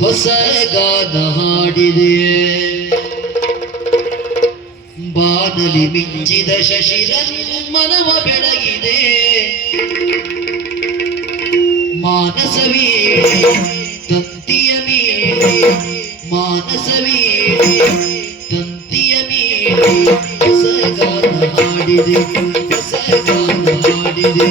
ಹೊಸ ಗಾನ ಹಾಡಿದೆ. ಬಾನಲಿ ಮಿಂಚಿದ ಶಶಿರ ಮನವ ಬೆಳಗಿದೆ. ಮಾನಸವೀಡಿ ತಂತಿಯ ಮೀಡಿ ಮಾನಸವೀಡಿ ತಂತಿಯ ಮೀಡಿ ಹೊಸ ಗಾನ ಹಾಡಿದೆ, ಹೊಸ ಗಾನ ಹಾಡಿದೆ.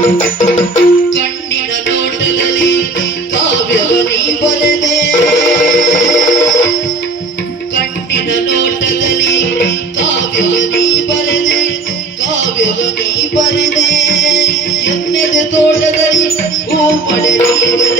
ಕಣ್ಣಿನ ನೋಟದಲ್ಲಿ ಬರೆದೆ. ಕಣ್ಣಿನ ಬರೆದೆ ಬರೆದೆ. ಎನ್ನೆದೆ ತೋಟದಲ್ಲಿ ಹೂ ಮಳೆ ನೀ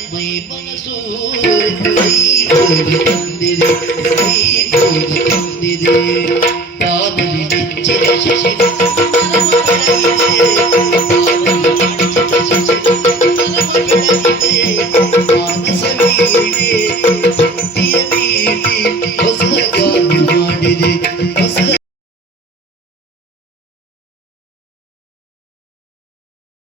దొరుకుతుంది నీకు దొరుకుతుంది పాదవి నిచ్చిన శశి